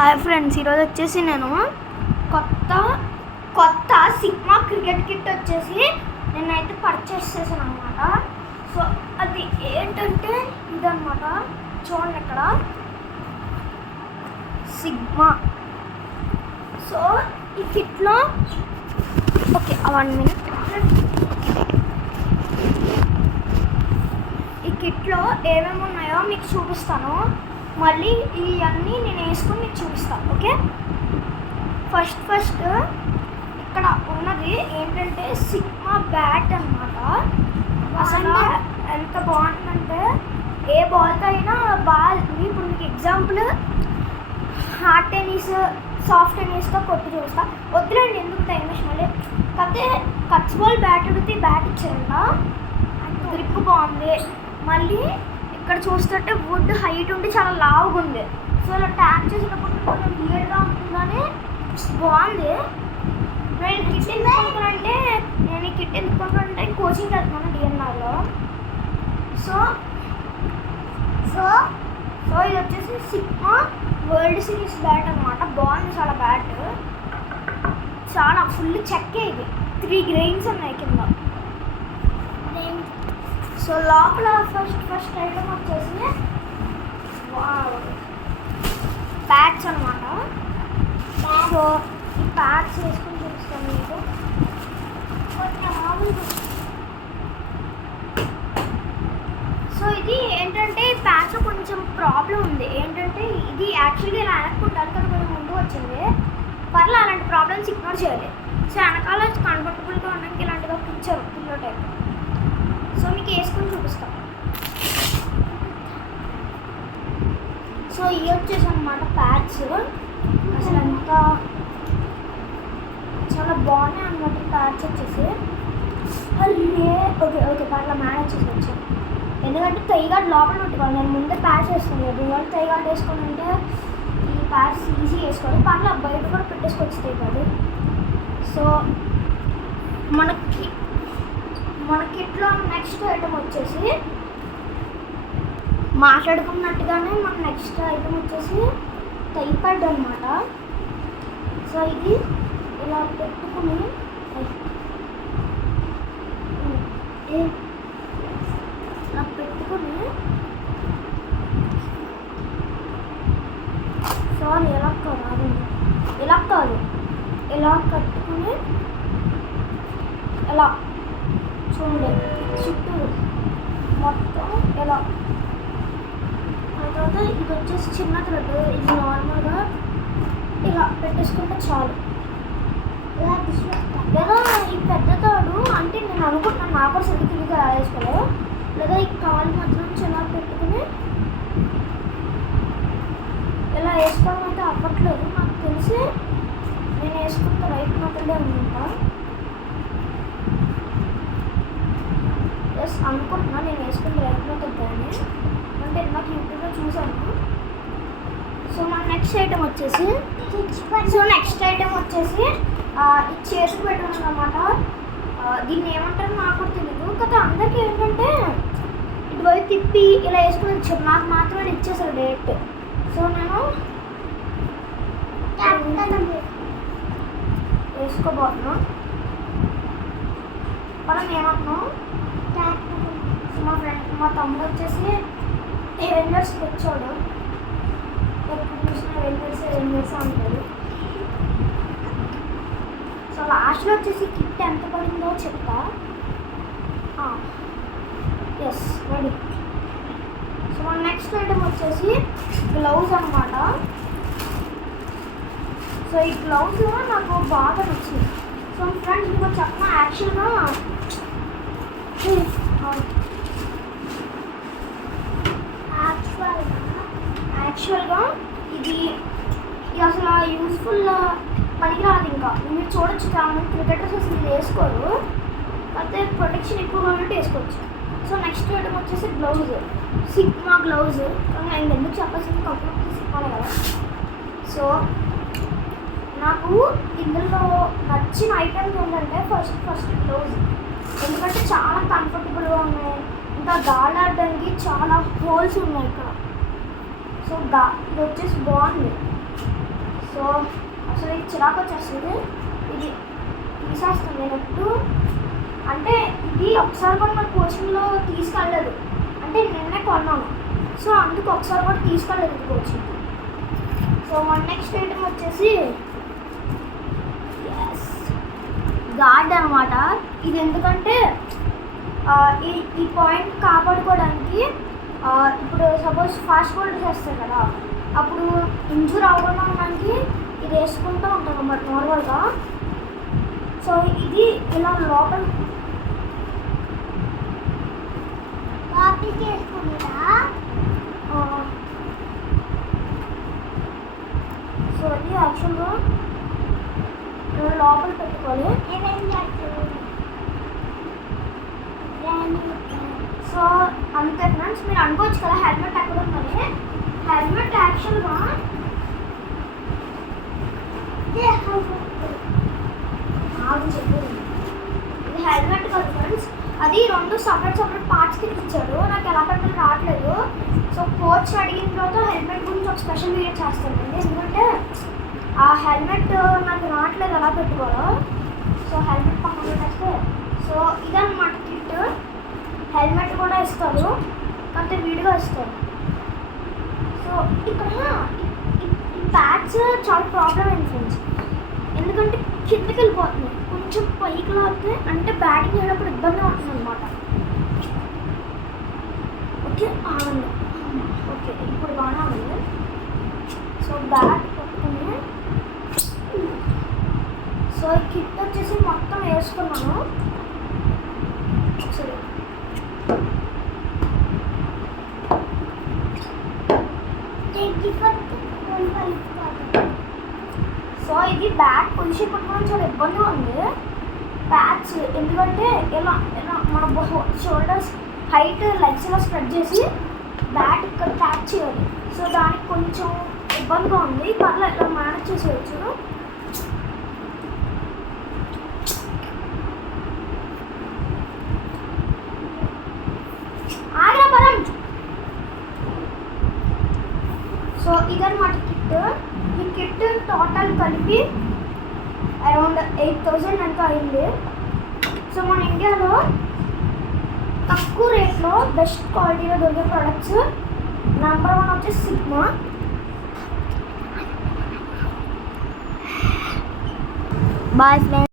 Hi friends, ఈరోజు వచ్చేసి నేను కొత్త సిగ్మా క్రికెట్ కిట్ వచ్చేసి నేనైతే పర్చేస్ చేశాను అనమాట. సో అది ఏంటంటే ఇదన్నమాట, చూడండి ఇక్కడ సిగ్మా. సో ఈ కిట్లో ఓకే 1 మినిట్. ఈ కిట్లో ఏమేమి ఉన్నాయో మీకు చూపిస్తాను, మళ్ళీ ఇవన్నీ నేను వేసుకొని మీకు చూపిస్తాను. ఓకే, ఫస్ట్ ఇక్కడ ఉన్నది ఏంటంటే సిగ్మా బ్యాట్ అన్నమాట. అసలు ఎంత బాగుంటుందంటే ఏ బాల్తో అయినా బాల్, ఇప్పుడు మీకు ఎగ్జాంపుల్ హార్డ్ టెన్నిస్, సాఫ్ట్ టెన్నిస్తో కొట్టి చూస్తా. వద్దులేండి, ఎందుకు టైం వేస్ట్. మళ్ళీ కాకపోతే కట్స్ బాల్ బ్యాట్ అడిగితే బ్యాట్ ఇచ్చారంట, గ్రిప్ బాగుంది. మళ్ళీ ఇక్కడ చూస్తుంటే వుడ్ హైట్ ఉండి చాలా లావుగా ఉంది. సో ఇలా ట్యాప్ చేసేటప్పుడు కొంచెం వియర్డ్గా ఉంటుందని బాగుంది. నేను కిట్ ఎందుకుంటానంటే కోచింగ్ వెళ్తున్నాను డిఎన్ఆర్లో. సో సో సో ఇది వచ్చేసి సిగ్మా వరల్డ్ సిరీస్ బ్యాట్ అనమాట. బాగుంది చాలా బ్యాట్, చాలా ఫుల్ చెక్కే. ఇది 3 గ్రెయిన్స్ ఉన్నాయి కింద. సో లోపల ఫస్ట్ ఐటమ్ వచ్చేసి ప్యాడ్స్ అనమాట. సో ఈ ప్యాడ్స్ వేసుకొని చూపిస్తాను మీకు. సో ఇది ఏంటంటే ఈ ప్యాడ్స్ కొంచెం ప్రాబ్లం ఉంది. ఏంటంటే ఇది యాక్చువల్గా ఇలా వెనక్కుంటారు కానీ కొంచెం ముందు వచ్చింది. పర్లే, అలాంటి ప్రాబ్లమ్స్ ఇగ్నోర్ చేయాలి. సో వెనకాల కంఫర్టబుల్గా ఉండడానికి ఇలాంటిగా పిక్చర్ పిల్లో టైప్. సో మీకు వేసుకొని చూపిస్తాం. సో ఇవి వచ్చేసి అనమాట ప్యాడ్స్. అసలు అంతా చాలా బాగున్నాయి అనమాట ప్యాడ్స్ వచ్చేసి. ఓకే అట్లా మేనేజ్ చేసుకోవచ్చు. ఎందుకంటే తైగాడ్ లోపల పెట్టుకోవాలి. నేను ముందే ప్యాడ్స్ వేసుకోలేదు. ఎందుకంటే తైగాడ్ వేసుకొని ఉంటే ఈ ప్యాడ్స్ ఈజీ వేసుకోవాలి. పర్లేదు బయట కూడా పెట్టేసుకోవచ్చు తైగాడు. సో మన కిట్లో నెక్స్ట్ ఐటమ్ వచ్చేసి మాట్లాడుకున్నట్టుగానే మన నెక్స్ట్ ఐటమ్ వచ్చేసి టైప్యాడ్ అనమాట. సో ఇది ఇలా పెట్టుకుని సారీ ఇలా కాదు ఇలా కట్టుకుని ఎలా చూడండి చుట్టూ మొత్తం ఎలా. ఆ తర్వాత ఇది వచ్చేసి చిన్న థ్రెడ్. ఇది నార్మల్గా ఇలా పెట్టేసుకుంటే చాలు. లేదా ఈ పెద్ద తాడు అంటే నేను అనుకుంటున్నాను, నాకు కూడా సరిగ్గా ఎలా వేసుకోలేదు. లేదా ఈ కాలు మధ్య నుంచి ఎలా పెట్టుకుని ఇలా వేసుకోవడం అయితే అవ్వట్లేదు. నాకు తెలిసి నేను వేసుకుంటే రైట్ మెథడే అనుకుంటా. ఎస్ అనుకుంటున్నా, నేను వేసుకుంటే రైట్ మెథడ్ కానీ అంటే నాకు యూట్యూబ్లో చూసాను. సో మన నెక్స్ట్ ఐటమ్ వచ్చేసి ఈ చేతికి పెట్టడం అన్నమాట. దీన్ని ఏమంటారో నాకు కూడా తెలీదు. కదా అందరికీ ఏంటంటే ఇటువైపు తిప్పి ఇలా వేసుకుని ఇచ్చారు, నాకు మాత్రం ఇచ్చేసారు డైరెక్ట్. సో నేను వేసుకోబోతున్నా. మనం ఏమంటున్నాం, మా తమ్ముడు వచ్చేసి ఎవెంజర్స్ వచ్చాడు. ఎప్పుడు చూసినా ఎవెంజర్స్ అంటాడు. సో లాస్ట్లో వచ్చేసి కిట్ ఎంత పడిందో చెప్తా. Yes ready. సో మన నెక్స్ట్ ఐటమ్ వచ్చేసి గ్లౌజ్ అనమాట. సో ఈ గ్లౌజ్ నాకు బాగా నచ్చింది. సో ఫ్రెండ్స్ మీకు చెప్పిన యాక్చువల్గా ఇది అసలు యూస్ఫుల్ పనికిరాదు. ఇంకా మీరు చూడొచ్చు, చాలా మంది క్రికెటర్స్ అసలు ఇది వేసుకోరు, అయితే ప్రొటెక్షన్ ఎక్కువగా ఉన్నట్టు వేసుకోవచ్చు. సో నెక్స్ట్ ఐటమ్ వచ్చేసి గ్లౌజ్, సిగ్మా గ్లౌజ్. నేను ఎందుకు చెప్పాల్సింది, కంప్లీట్ సిగ్మానే కదా. సో నాకు ఇందులో నచ్చిన ఐటమ్స్ ఏంటంటే ఫస్ట్ గ్లౌజ్. ఎందుకంటే చాలా కంఫర్టబుల్గా ఉన్నాయి, ఇంకా గాలాడడానికి చాలా హోల్స్ ఉన్నాయి ఇక్కడ. సో ఇది వచ్చేసి బాగుంది. సో అసలు ఇది చిరాకు వచ్చేస్తుంది. ఇది తీసేస్తాను నేను ఎప్పుడు. అంటే ఇది ఒకసారి కూడా నాకు కోచింగ్లో తీసుకెళ్ళలేదు, అంటే నిన్నే కొన్నాను. సో అందుకు ఒకసారి కూడా తీసుకెళ్ళలేదు ఇది కోచింగ్. సో మన నెక్స్ట్ ఐటమ్ వచ్చేసి గార్డ్ అనమాట. ఇది ఎందుకంటే ఈ పాయింట్ కాపాడుకోవడానికి ఇప్పుడు సపోజ్ ఫాస్ట్ బౌలర్ చేస్తారు కదా, అప్పుడు ఇంజూర్ అవ్వకుండా ఉండడానికి ఇది వేసుకుంటూ ఉంటాం అన్నమాట నార్మల్గా. సో ఇది ఇలా లోపల చేసుకుంటా. సో ఇది యాక్చువల్గా లోపల పెట్టుకోవాలి. సో అంతే ఫ్రెండ్స్. మీరు అనుకోవచ్చు కదా హెల్మెట్ ఎక్కడ ఉందని. హెల్మెట్ యాక్చువల్గా ఇది హెల్మెట్ కదా ఫ్రెండ్స్, అది 2 సపరేట్ పార్ట్స్ కింద ఇచ్చాడు. నాకు ఎలా పెట్టాలో రావట్లేదు. సో కోచ్ అడిగిన తర్వాత హెల్మెట్ గురించి ఒక స్పెషల్ వీడియో చేస్తానండి, ఎందుకంటే ఆ హెల్మెట్ నాకు రావట్లేదు ఎలా పెట్టుకోవాలో. సో హెల్మెట్ పక్కన పెట్టేస్తే సో ఇదన్నమాట కిట్. హెల్మెట్ కూడా ఇస్తారు, అంటే విడిగా ఇస్తారు. సో ఇక్కడ ఈ ప్యాడ్స్ చాలా ప్రాబ్లం అయింది ఫ్రెండ్స్, ఎందుకంటే కిందకి వెళ్ళిపోతుంది. కొంచెం పైకి లాగితే అంటే బ్యాటింగ్ చేయడానికి ఇబ్బంది అవుతుంది అనమాట. ఓకే ఆగండి. ఓకే ఇప్పుడు బాగా ఉంది. సో బ్యాట్ పట్టుకుని సో ఈ కిట్ వచ్చేసి మొత్తం వేసుకున్నాను. సరే సో ఇది బ్యాట్ పొజిషన్ పట్టుకోవడం చాలా ఇబ్బందిగా ఉంది బ్యాట్స్, ఎందుకంటే ఇలా ఇలా మన షోల్డర్స్ హైట్ లెగ్స్ ఇలా స్ప్రెడ్ చేసి బ్యాట్ ఇక్కడ క్యాచ్ చేయాలి. సో దానికి కొంచెం ఇబ్బందిగా ఉంది, పర్లేదు ఇలా మేనేజ్ చేసేయచ్చు. సో ఇదన్నమాట కిట్. ఈ కిట్ టోటల్ కలిపి అరౌండ్ 8,000 అంతా అయింది. సో మన ఇండియాలో తక్కువ రేట్లో బెస్ట్ క్వాలిటీలో దొరికే ప్రొడక్ట్స్ నెంబర్ 1 వచ్చేసి సిగ్మా. Bye friends.